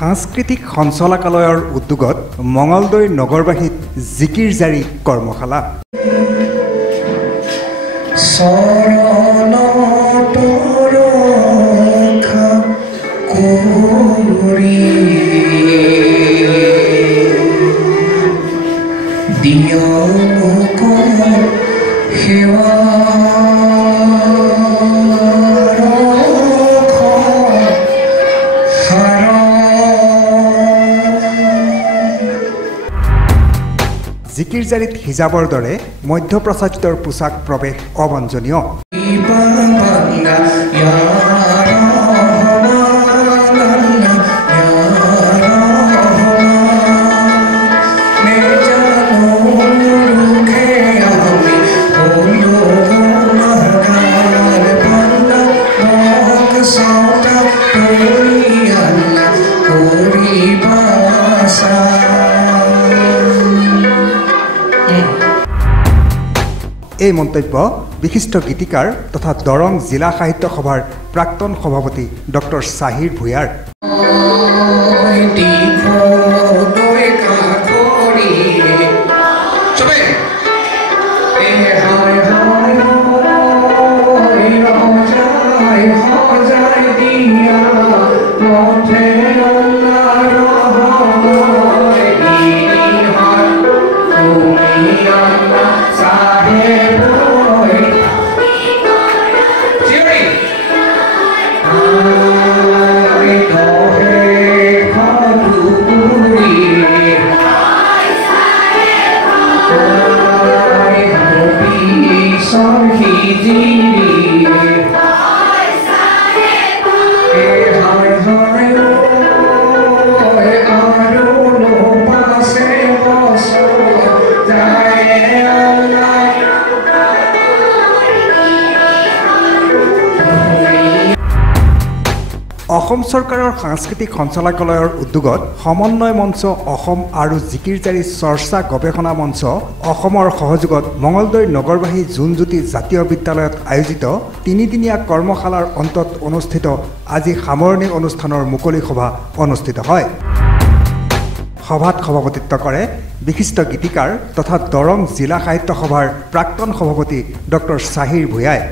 সাংস্কৃতিক সঞ্চালকালয়ৰ উদ্যোগত মঙলদৈ নগৰবাসীত জিকিৰ জাৰি কৰ্মশালা। জিকিৰ জাৰিত হিজাবৰ দৰে মধ্যপ্ৰাচ্যৰ পোছাক প্ৰৱেশ অবাঞ্ছনীয়। এই মন্তব্য বিশিষ্ট গীতিকাৰ তথা দৰং জিলা সাহিত্য সভাৰ প্ৰাক্তন সভাপতি ডক্টৰ চাহিৰ ভূঞাৰ। অসম চৰকাৰৰ সাংস্কৃতিক সঞ্চালকালয়ৰ উদ্যোগত সমন্বয় মঞ্চ অসম আৰু জিকিৰ জাৰি চৰ্চা গৱেষণা মঞ্চ অসমৰ সহযোগত মঙলদৈ নগৰবাসী জোনজ্যোতি জাতীয় বিদ্যালয়ত আয়োজিত 3দিনীয়া কৰ্মশালাৰ অন্তত অনুষ্ঠিত আজি সামৰণি অনুষ্ঠানৰ মুকলি সভা অনুষ্ঠিত হয়। সভাত সভাপতিত্ব কৰে বিশিষ্ট গীতিকাৰ তথা দৰং জিলা সাহিত্য সভাৰ প্ৰাক্তন সভাপতি ডক্টৰ চাহিৰ ভূঞাই।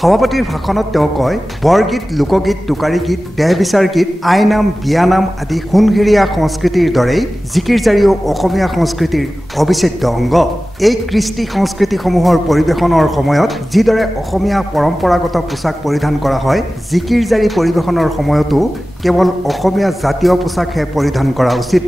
সভাপতিৰ ভাষণত তেওঁ কয়, বৰগীত, লোকগীত, টোকাৰী গীত, দেহ বিচাৰ গীত, আইনাম, বিয়ানাম আদি সোণঘেৰীয়া সংস্কৃতিৰ দৰেই জিকিৰ জাৰিও অসমীয়া সংস্কৃতিৰ অবিচ্ছেদ্য অংগ। এই কৃষ্টি সংস্কৃতিসমূহৰ পৰিৱেশনৰ সময়ত যিদৰে অসমীয়া পৰম্পৰাগত পোছাক পৰিধান কৰা হয়, জিকিৰ জাৰি পৰিৱেশনৰ সময়তো কেৱল অসমীয়া জাতীয় পোছাকহে পৰিধান কৰা উচিত।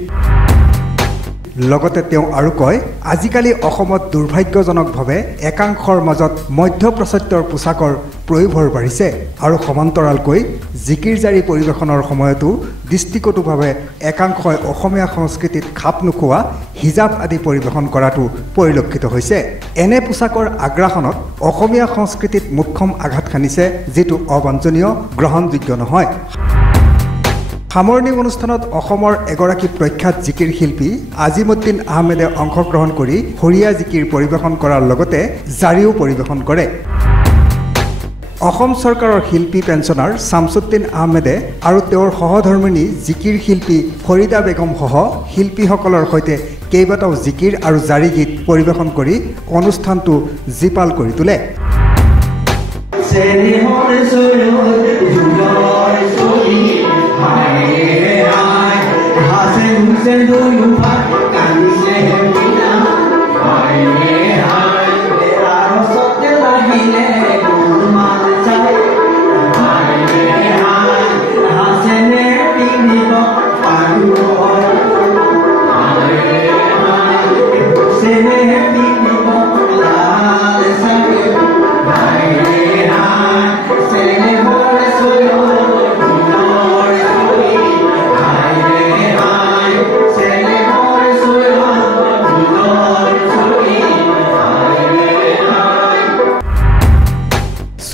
লগতে তেওঁ আৰু কয়, আজিকালি অসমত দুৰ্ভাগ্যজনকভাৱে একাংশৰ মাজত মধ্যপ্ৰাচ্যৰ পোছাকৰ প্ৰয়োভৰ বাঢ়িছে আৰু সমান্তৰালকৈ জিকিৰ জাৰি পৰিৱেশনৰ সময়তো দৃষ্টিকটুভাৱে একাংশই অসমীয়া সংস্কৃতিত খাপ নোখোৱা হিজাব আদি পৰিৱেশন কৰাটো পৰিলক্ষিত হৈছে। এনে পোছাকৰ আগ্ৰাসনত অসমীয়া সংস্কৃতিত মুখ্যম আঘাত সানিছে, যিটো অবাঞ্ছনীয়, গ্ৰহণযোগ্য নহয়। সামৰণি অনুষ্ঠানত অসমৰ এগৰাকী প্ৰখ্যাত জিকিৰ শিল্পী আজিমুদ্দিন আহমেদে অংশগ্ৰহণ কৰি সৰীয়া জিকিৰ পৰিৱেশন কৰাৰ লগতে জাৰিও পৰিৱেশন কৰে। অসম চৰকাৰৰ শিল্পী পেঞ্চনাৰ শামছুদ্দিন আহমেদে আৰু তেওঁৰ সহধৰ্মিনী জিকিৰ শিল্পী ফৰিদা বেগমসহ শিল্পীসকলৰ সৈতে কেইবাটাও জিকিৰ আৰু জাৰি গীত পৰিৱেশন কৰি অনুষ্ঠানটো জীপাল কৰি তোলে।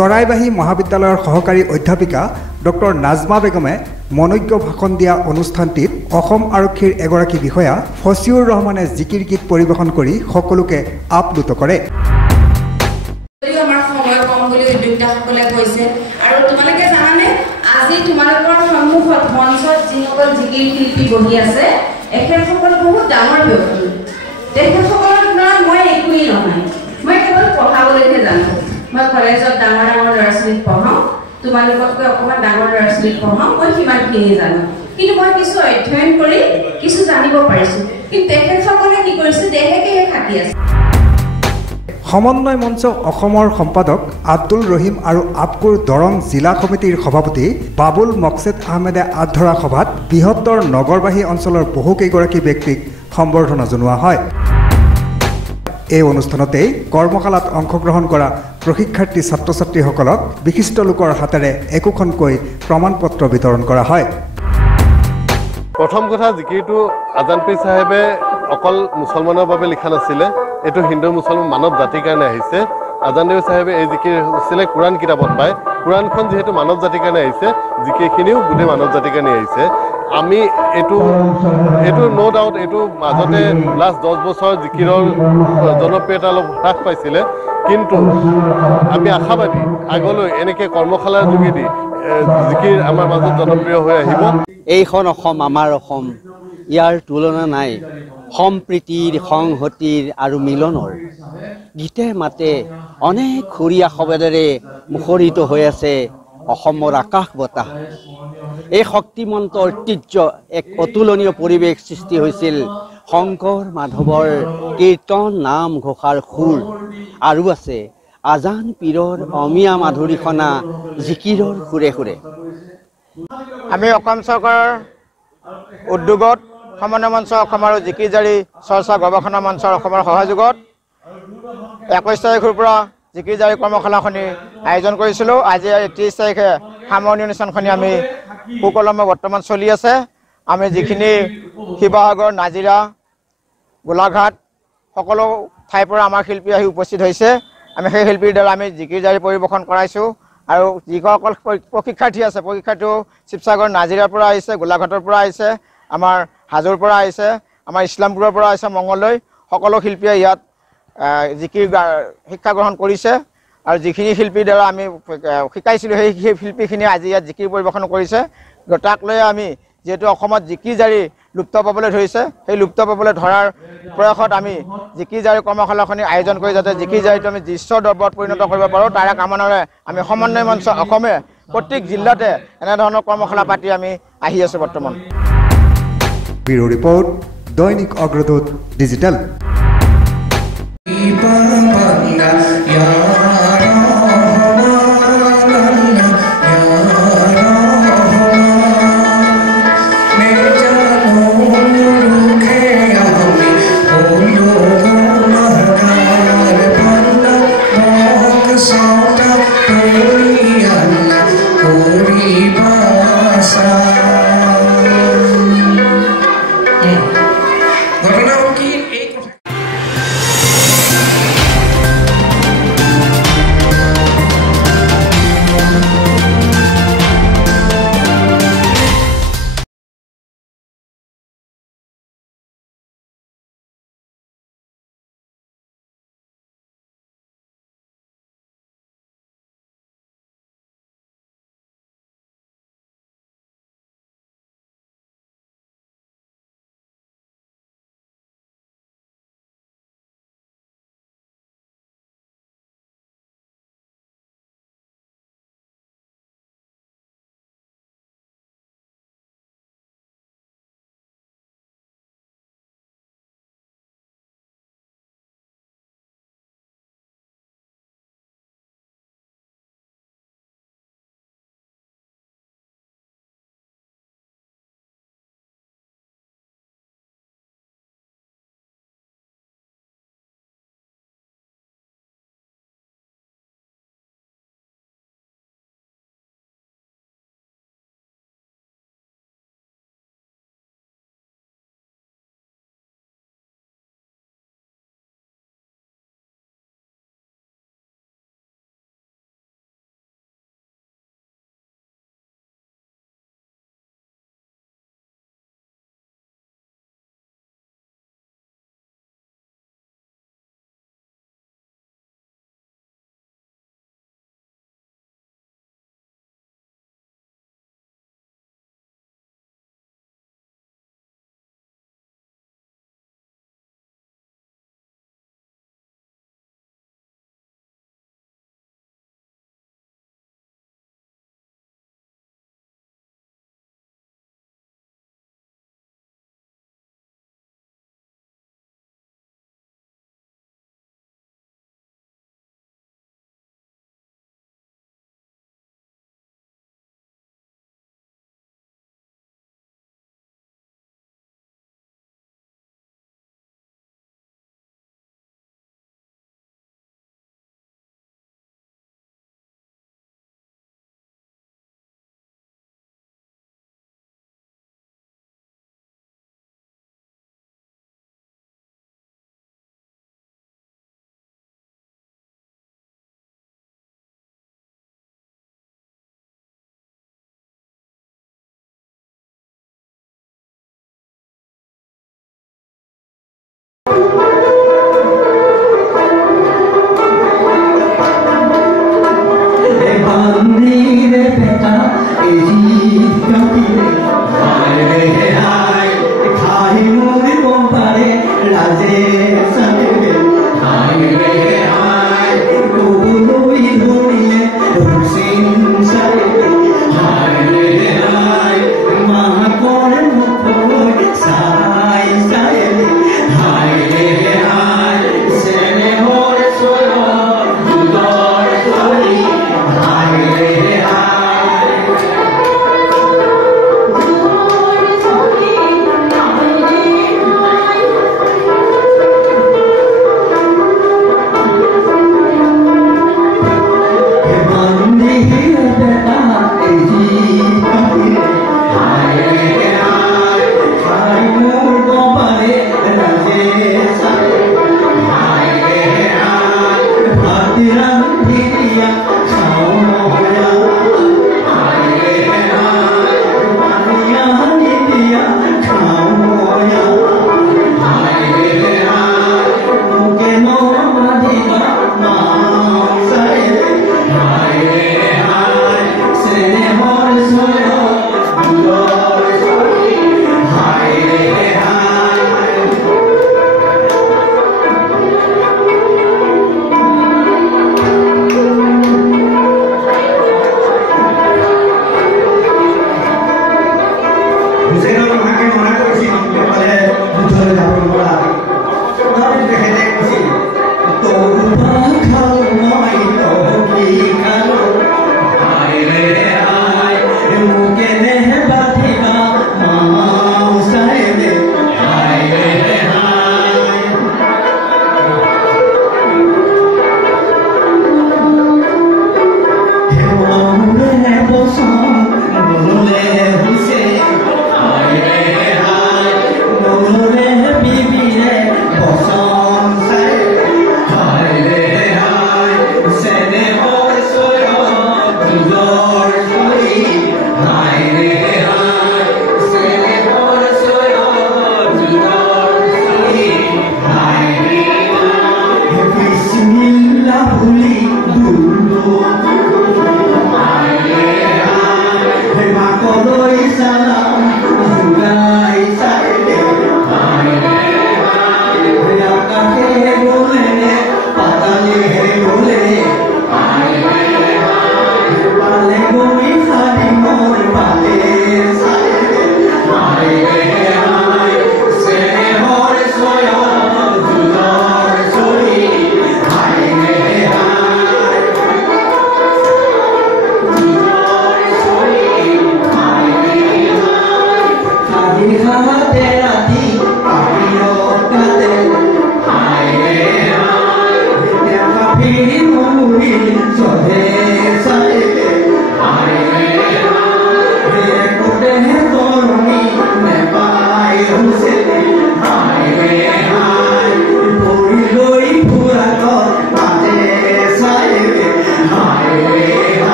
চৰাইবাহী মহাবিদ্যালয়ৰ সহকাৰী অধ্যাপিকা ডক্টৰ নাজমা বেগমে মনোজ্ঞ ভাষণ দিয়া অনুষ্ঠানটিত অসম আৰক্ষীৰ এগৰাকী বিষয়া ফচিউৰ ৰহমানে জিকিৰ গীত পৰিৱেশন কৰি সকলোকে আপ্লুত কৰে। আমাৰ সময় কম বুলি উদ্যোক্তাসকলে কৈছে আৰু তোমালোকে জানানে আজি তোমালোকৰ সন্মুখত মঞ্চত যিসকল জিকিৰ শিল্পী বহি আছে এখেতসকল বহুত ডাঙৰ ব্যক্তি তেখেতসকলৰ দ্বাৰা মই একোৱেই নহয় মই কেৱল পঢ়াবলৈহে জানো মই কলেজত ডাঙৰ ডাঙৰ ল'ৰা ছোৱালীক পঢ়াওঁ তোমালোকতকৈ অকণমান ডাঙৰ ল'ৰা ছোৱালীক পঢ়াওঁ মই সিমানখিনি জানো কিন্তু মই কিছু অধ্যয়ন কৰি কিছু জানিব পাৰিছোঁ কিন্তু তেখেতসকলে কি কৰিছে দেহেকেহে খাটি আছে সমন্বয় মঞ্চ অসমৰ সম্পাদক আব্দুল ৰহিম আৰু আপকুৰ দৰং জিলা সমিতিৰ সভাপতি বাবুল মকছেদ আহমেদে আধৰা সভাত বৃহত্তৰ নগৰবাহী অঞ্চলৰ বহুকেইগৰাকী ব্যক্তিক সম্বৰ্ধনা জনোৱা হয় এই অনুষ্ঠানতেই কৰ্মশালাত অংশগ্ৰহণ কৰা প্ৰশিক্ষাৰ্থী ছাত্ৰ ছাত্ৰীসকলক বিশিষ্ট লোকৰ হাতেৰে একোখনকৈ প্ৰমাণপত্ৰ বিতৰণ কৰা হয় প্ৰথম কথা জিকিৰটো আজান পীৰ চাহেবে অকল মুছলমানৰ বাবে লিখা নাছিলে এইটো হিন্দু মুছলমান মানৱ জাতিৰ কাৰণে আহিছে আজান পীৰ চাহেবে এই জিকিৰ হৈছিলে কোৰাণ কিতাপত পায় কোৰাণখন যিহেতু মানৱ জাতিৰ কাৰণে আহিছে জিকিৰখিনিও গোটেই মানৱ জাতিৰ কাৰণে আহিছে আমি এইটো নো ডাউট এইটো মাজতে লাষ্ট 10 বছৰ জিকিৰৰ জনপ্ৰিয়তা অলপ হ্ৰাস পাইছিলে কিন্তু আমি আশাবাদী আগলৈ এনেকৈ কৰ্মশালাৰ যোগেদি জিকিৰ আমাৰ মাজত জনপ্ৰিয় হৈ আহিব এইখন অসম আমাৰ অসম ইয়াৰ তুলনা নাই সম্প্ৰীতিৰ সংহতিৰ আৰু মিলনৰ গীতে মাতে অনেক সুৰীয়া শব্দেৰে মুখৰিত হৈ আছে অসমৰ আকাশ বতাহ এই শক্তিমন্ত ঐতিহ্য এক অতুলনীয় পৰিৱেশ সৃষ্টি হৈছিল শংকৰ মাধৱৰ কীৰ্তন নাম ঘোষাৰ সুৰ আৰু আছে আজান পীৰৰ অমিয়া মাধুৰীখনা জিকিৰৰ সুৰে সুৰে আমি অসম চৰকাৰৰ উদ্যোগত সমন্বয় মঞ্চ অসম আৰু জিকিৰ জাৰি চৰ্চা গৱেষণা মঞ্চৰ অসমৰ সহযোগত 21 তাৰিখৰ পৰা জিকিৰ জাৰি কৰ্মশালাখনি আয়োজন কৰিছিলোঁ আজি 30 তাৰিখে সামৰণি অনুষ্ঠানখনি আমি সুকলমে বৰ্তমান চলি আছে আমি যিখিনি শিৱসাগৰ নাজিৰা গোলাঘাট সকলো ঠাইৰ পৰা আমাৰ শিল্পী আহি উপস্থিত হৈছে আমি সেই শিল্পীৰ দ্বাৰা আমি জিকিৰ জাৰি পৰিৱেশন কৰাইছোঁ আৰু যিসকল প্ৰশিক্ষাৰ্থী আছে প্ৰশিক্ষাৰ্থীও শিৱসাগৰ নাজিৰাৰ পৰা আহিছে গোলাঘাটৰ পৰা আহিছে আমাৰ হাজোৰ পৰা আহিছে আমাৰ ইছলামপুৰৰ পৰা আহিছে মঙলদৈ সকলো শিল্পীয়ে ইয়াত জিকিৰ শিক্ষা গ্ৰহণ কৰিছে আৰু যিখিনি শিল্পীৰ দ্বাৰা আমি শিকাইছিলোঁ সেই শিল্পীখিনি আজি ইয়াত জিকিৰ পৰিৱেশন কৰিছে তাক লৈ আমি যেহেতু অসমত জিকিৰ জাৰি লুপ্ত পাবলৈ ধৰিছে সেই লুপ্ত পাবলৈ ধৰাৰ প্ৰয়াসত আমি জিকিৰ জাৰি কৰ্মশালাখনি আয়োজন কৰি যাতে জিকিৰ জাৰিটো আমি দৃশ্য দ্ৰব্যত পৰিণত কৰিব পাৰোঁ তাৰে কামনাৰে আমি সমন্বয় মঞ্চ অসমে প্ৰত্যেক জিলাতে এনেধৰণৰ কৰ্মশালা পাতি আমি আহি আছোঁ বৰ্তমান ব্যুৰো ৰিপৰ্ট দৈনিক অগ্ৰদূত ডিজিটেল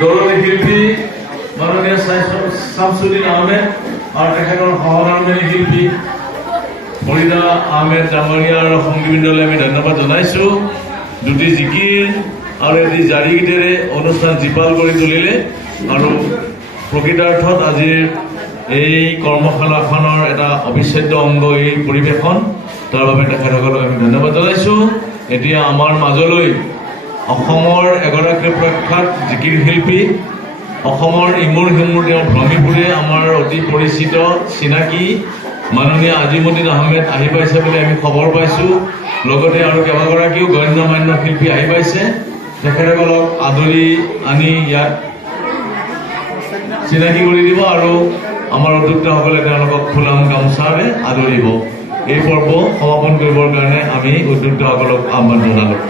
দৌলতী শিল্পী মাননীয় শামসুদ্দিন আহমেদ আৰু তেখেতৰ সহকৰ্মী শিল্পী ফৰিদা আহমেদ ডাঙৰীয়া আৰু সংগীবৃন্দলৈ আমি ধন্যবাদ জনাইছোঁ। দুটি জিকিৰ আৰু এটি জাৰি গীতেৰে অনুষ্ঠান জীপাল কৰি তুলিলে আৰু প্ৰকৃতাৰ্থত আজিৰ এই কৰ্মশালাখনৰ এটা অবিচ্ছেদ্য অংগ এই পৰিৱেশন, তাৰ বাবে তেখেতসকলক আমি ধন্যবাদ জনাইছোঁ। এতিয়া আমাৰ মাজলৈ অসমৰ এগৰাকী প্ৰখ্যাত জিকিৰ শিল্পী, অসমৰ ইমূৰ সিমূৰ তেওঁ ভ্ৰমি ফুৰে, আমাৰ অতি পৰিচিত চিনাকি মাননীয় আজিমুদ্দিন আহমেদ আহি পাইছে বুলি আমি খবৰ পাইছোঁ। লগতে আৰু কেইবাগৰাকীও গণ্য মান্য শিল্পী আহি পাইছে। তেখেতসকলক আদৰি আনি ইয়াত চিনাকি কৰি দিব আৰু আমাৰ উদ্যোক্তাসকলে তেওঁলোকক ফুলাম গামোচাৰে আদৰিব। এই পৰ্ব সমাপন কৰিবৰ কাৰণে আমি উদ্যোক্তাসকলক আহ্বান জনালোঁ।